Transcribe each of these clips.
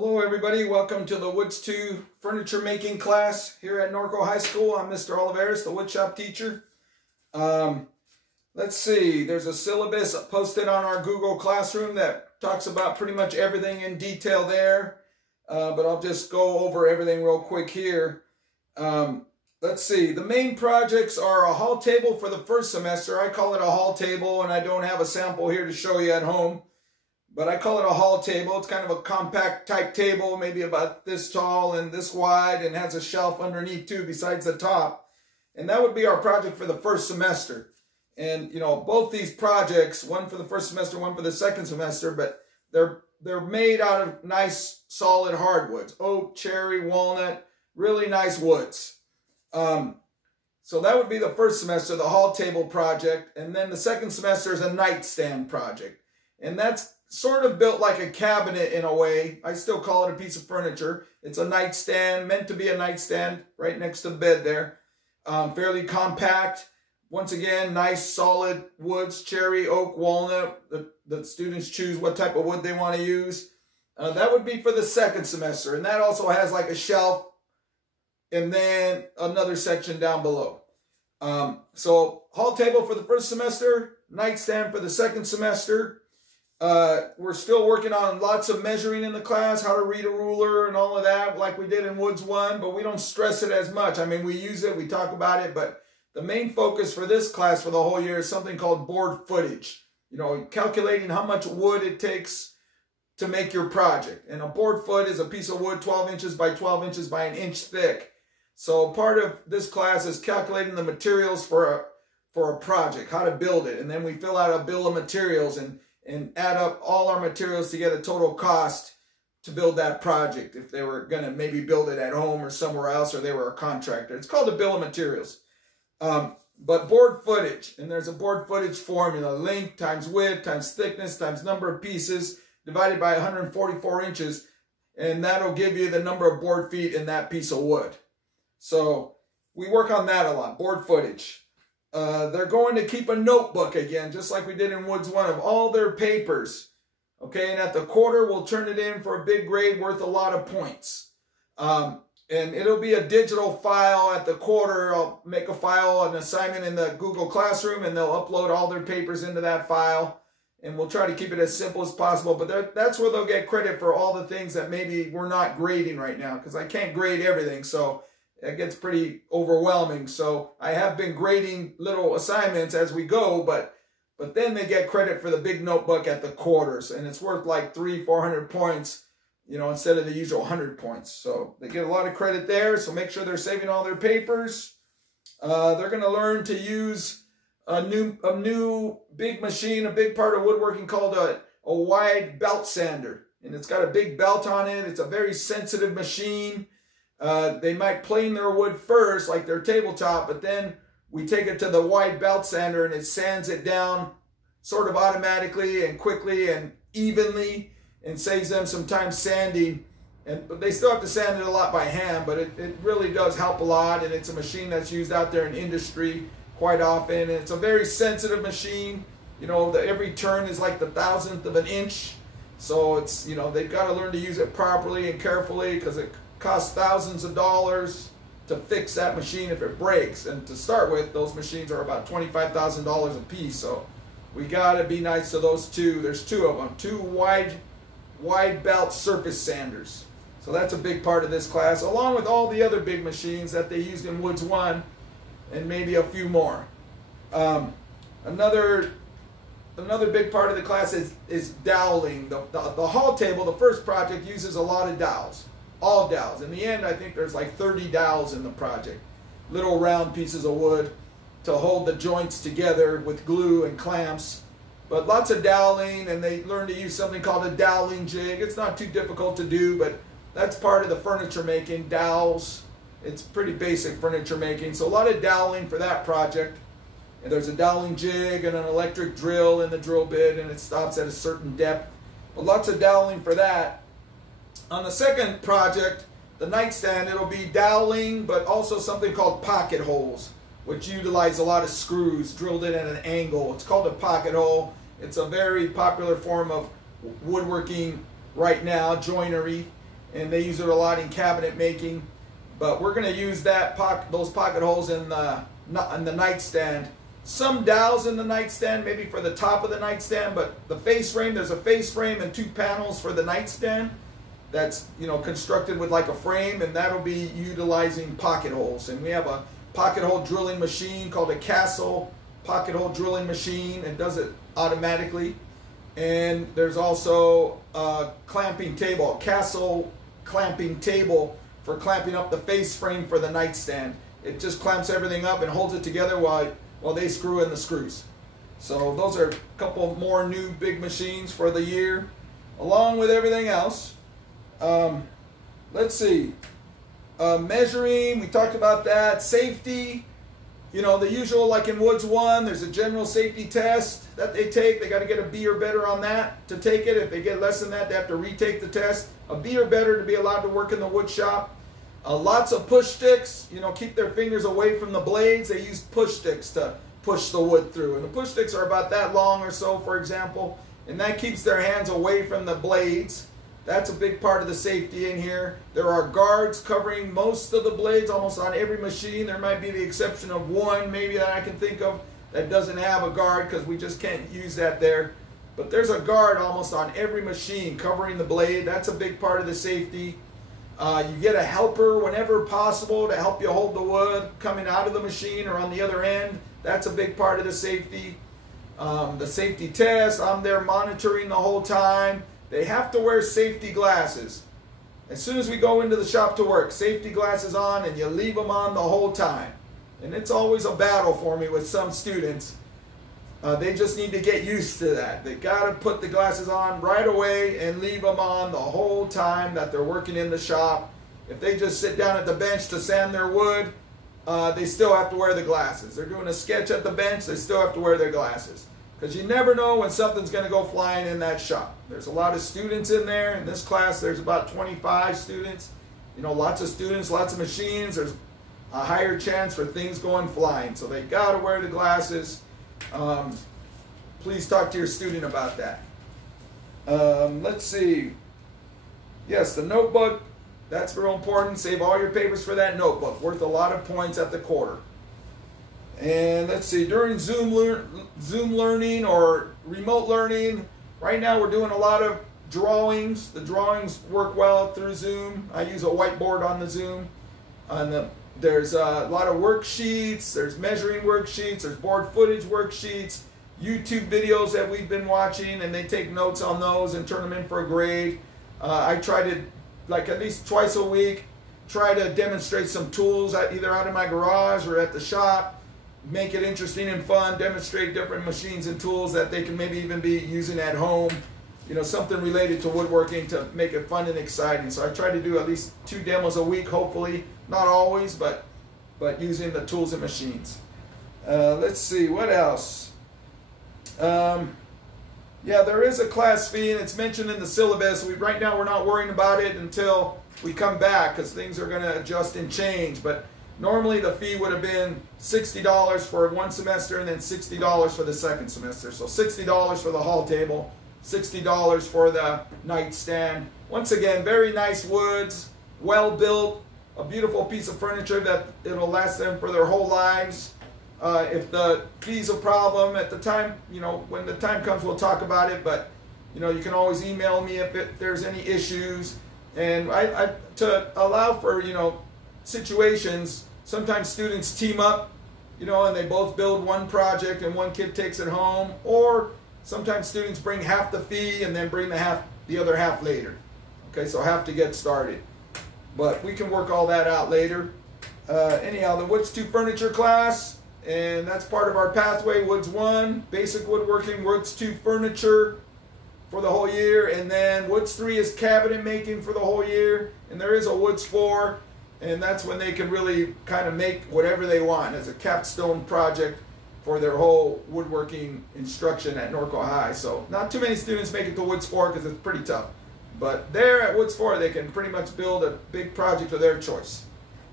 Hello everybody, welcome to the Woods 2 furniture making class here at Norco High School. I'm Mr. Olivares, the woodshop teacher. Let's see, there's a syllabus posted on our Google Classroom that talks about pretty much everything in detail there, but I'll just go over everything real quick here. Let's see, the main projects are a hall table for the first semester. I call it a hall table and I don't have a sample here to show you at home. But I call it a hall table. It's kind of a compact type table, maybe about this tall and this wide, and has a shelf underneath too besides the top. And that would be our project for the first semester. And you know, both these projects, one for the first semester, one for the second semester, but they're made out of nice solid hardwoods. Oak, cherry, walnut, really nice woods. So that would be the first semester, the hall table project. And then the second semester is a nightstand project. And that's sort of built like a cabinet in a way. I still call it a piece of furniture. It's a nightstand, meant to be a nightstand right next to the bed there. Fairly compact. Once again, nice solid woods, cherry, oak, walnut. The students choose what type of wood they want to use. That would be for the second semester. And that also has like a shelf and then another section down below. So hall table for the first semester, nightstand for the second semester. We're still working on lots of measuring in the class, how to read a ruler and all of that, like we did in Woods 1, but we don't stress it as much. I mean, we use it, we talk about it, but the main focus for this class for the whole year is something called board footage. You know, calculating how much wood it takes to make your project. And a board foot is a piece of wood 12 inches by 12 inches by an inch thick. So part of this class is calculating the materials for a project, how to build it. And then we fill out a bill of materials and add up all our materials to get a total cost to build that project if they were going to maybe build it at home or somewhere else, or they were a contractor. It's called a bill of materials. But board footage, and there's a board footage formula: length times width times thickness times number of pieces divided by 144 inches, and that'll give you the number of board feet in that piece of wood. So we work on that a lot, board footage. They're going to keep a notebook again, just like we did in Woods 1, of all their papers. Okay, and at the quarter, we'll turn it in for a big grade worth a lot of points. And it'll be a digital file at the quarter. I'll make a file, an assignment in the Google Classroom, and they'll upload all their papers into that file. And we'll try to keep it as simple as possible. But that's where they'll get credit for all the things that maybe we're not grading right now, because I can't grade everything. So it gets pretty overwhelming. So I have been grading little assignments as we go, but then they get credit for the big notebook at the quarters, and it's worth like 300-400 points, you know, instead of the usual 100 points. So they get a lot of credit there. So make sure they're saving all their papers. They're going to learn to use a new big machine, a big part of woodworking called a wide belt sander, and it's got a big belt on it. It's a very sensitive machine. They might plane their wood first, like their tabletop, but then we take it to the wide belt sander and it sands it down sort of automatically and quickly and evenly, and saves them some time sanding. But they still have to sand it a lot by hand, but it really does help a lot, and it's a machine that's used out there in industry quite often. And it's a very sensitive machine. You know, every turn is like the 1,000th of an inch. So it's, you know, they've got to learn to use it properly and carefully, because it costs thousands of dollars to fix that machine if it breaks. And to start with, those machines are about $25,000 a piece. So we got to be nice to those two. There's two of them, two wide belt surface sanders. So that's a big part of this class, along with all the other big machines that they used in Woods 1 and maybe a few more. Another big part of the class is doweling. The hall table, the first project, uses a lot of dowels. All dowels. In the end, I think there's like 30 dowels in the project. Little round pieces of wood to hold the joints together with glue and clamps. But lots of doweling, and they learn to use something called a doweling jig. It's not too difficult to do, but that's part of the furniture making, dowels. It's pretty basic furniture making. So a lot of doweling for that project. And there's a doweling jig and an electric drill in the drill bit, and it stops at a certain depth. But lots of doweling for that. On the second project, the nightstand, it'll be doweling, but also something called pocket holes, which utilize a lot of screws drilled in at an angle. It's called a pocket hole. It's a very popular form of woodworking right now, joinery. and they use it a lot in cabinet making. But we're going to use those pocket holes in the nightstand. Some dowels in the nightstand, maybe for the top of the nightstand, but the face frame, there's a face frame and 2 panels for the nightstand that's, you know, constructed with like a frame, and that'll be utilizing pocket holes. And we have a pocket hole drilling machine called a Castle pocket hole drilling machine. It does it automatically. And there's also a clamping table, a Castle clamping table for clamping up the face frame for the nightstand. It just clamps everything up and holds it together while they screw in the screws. So those are a couple more new big machines for the year, along with everything else. Let's see. Measuring, we talked about that. Safety, you know, the usual, like in Woods 1, there's a general safety test that they take. They got to get a B or better on that to take it. If they get less than that, they have to retake the test. A B or better to be allowed to work in the wood shop. Lots of push sticks, you know, keep their fingers away from the blades. They use push sticks to push the wood through. And the push sticks are about that long or so, for example, and that keeps their hands away from the blades. That's a big part of the safety in here. There are guards covering most of the blades, almost on every machine. There might be the exception of one, maybe, that I can think of, that doesn't have a guard because we just can't use that there. But there's a guard almost on every machine covering the blade. That's a big part of the safety. You get a helper whenever possible to help you hold the wood coming out of the machine or on the other end. That's a big part of the safety. The safety test, I'm there monitoring the whole time. They have to wear safety glasses. As soon as we go into the shop to work, safety glasses on, and you leave them on the whole time. And it's always a battle for me with some students. They just need to get used to that. They got to put the glasses on right away and leave them on the whole time that they're working in the shop. If they just sit down at the bench to sand their wood, they still have to wear the glasses. They're doing a sketch at the bench, they still have to wear their glasses. Because you never know when something's going to go flying in that shop. There's a lot of students in there. In this class, there's about 25 students. You know, lots of students, lots of machines. There's a higher chance for things going flying. So they got to wear the glasses. Please talk to your student about that. Let's see. Yes, the notebook. That's real important. Save all your papers for that notebook. Worth a lot of points at the quarter. And let's see, during Zoom learning or remote learning, right now we're doing a lot of drawings. The drawings work well through Zoom. I use a whiteboard on the Zoom. There's a lot of worksheets, there's measuring worksheets, there's board footage worksheets, YouTube videos that we've been watching, and they take notes on those and turn them in for a grade. I try to, like at least twice a week, try to demonstrate some tools either out in my garage or at the shop. Make it interesting and fun, demonstrate different machines and tools that they can maybe even be using at home. You know, something related to woodworking to make it fun and exciting. So I try to do at least 2 demos a week, hopefully. Not always, but using the tools and machines. Let's see, what else? Yeah, there is a class fee, and it's mentioned in the syllabus. Right now we're not worrying about it until we come back, because things are going to adjust and change. But normally the fee would have been $60 for one semester and then $60 for the second semester. So $60 for the hall table, $60 for the nightstand. Once again, very nice woods, well built, a beautiful piece of furniture that it'll last them for their whole lives. If the fee's a problem at the time, you know, when the time comes, we'll talk about it. But, you know, you can always email me if there's any issues. And to allow for, you know, situations, sometimes students team up, you know, and they both build one project and one kid takes it home. Or sometimes students bring half the fee and then bring the other half later. Okay, so half to get started. But we can work all that out later. Anyhow, the Woods 2 furniture class, and that's part of our pathway. Woods 1, basic woodworking, Woods 2 furniture for the whole year, and then Woods 3 is cabinet making for the whole year, and there is a Woods 4, and that's when they can really kind of make whatever they want as a capstone project for their whole woodworking instruction at Norco High. So not too many students make it to Woods 4 because it's pretty tough. But there at Woods 4, they can pretty much build a big project of their choice.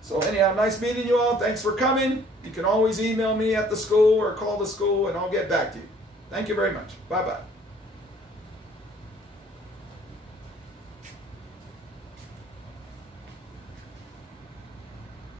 So anyhow, nice meeting you all. Thanks for coming. You can always email me at the school or call the school, and I'll get back to you. Thank you very much. Bye-bye.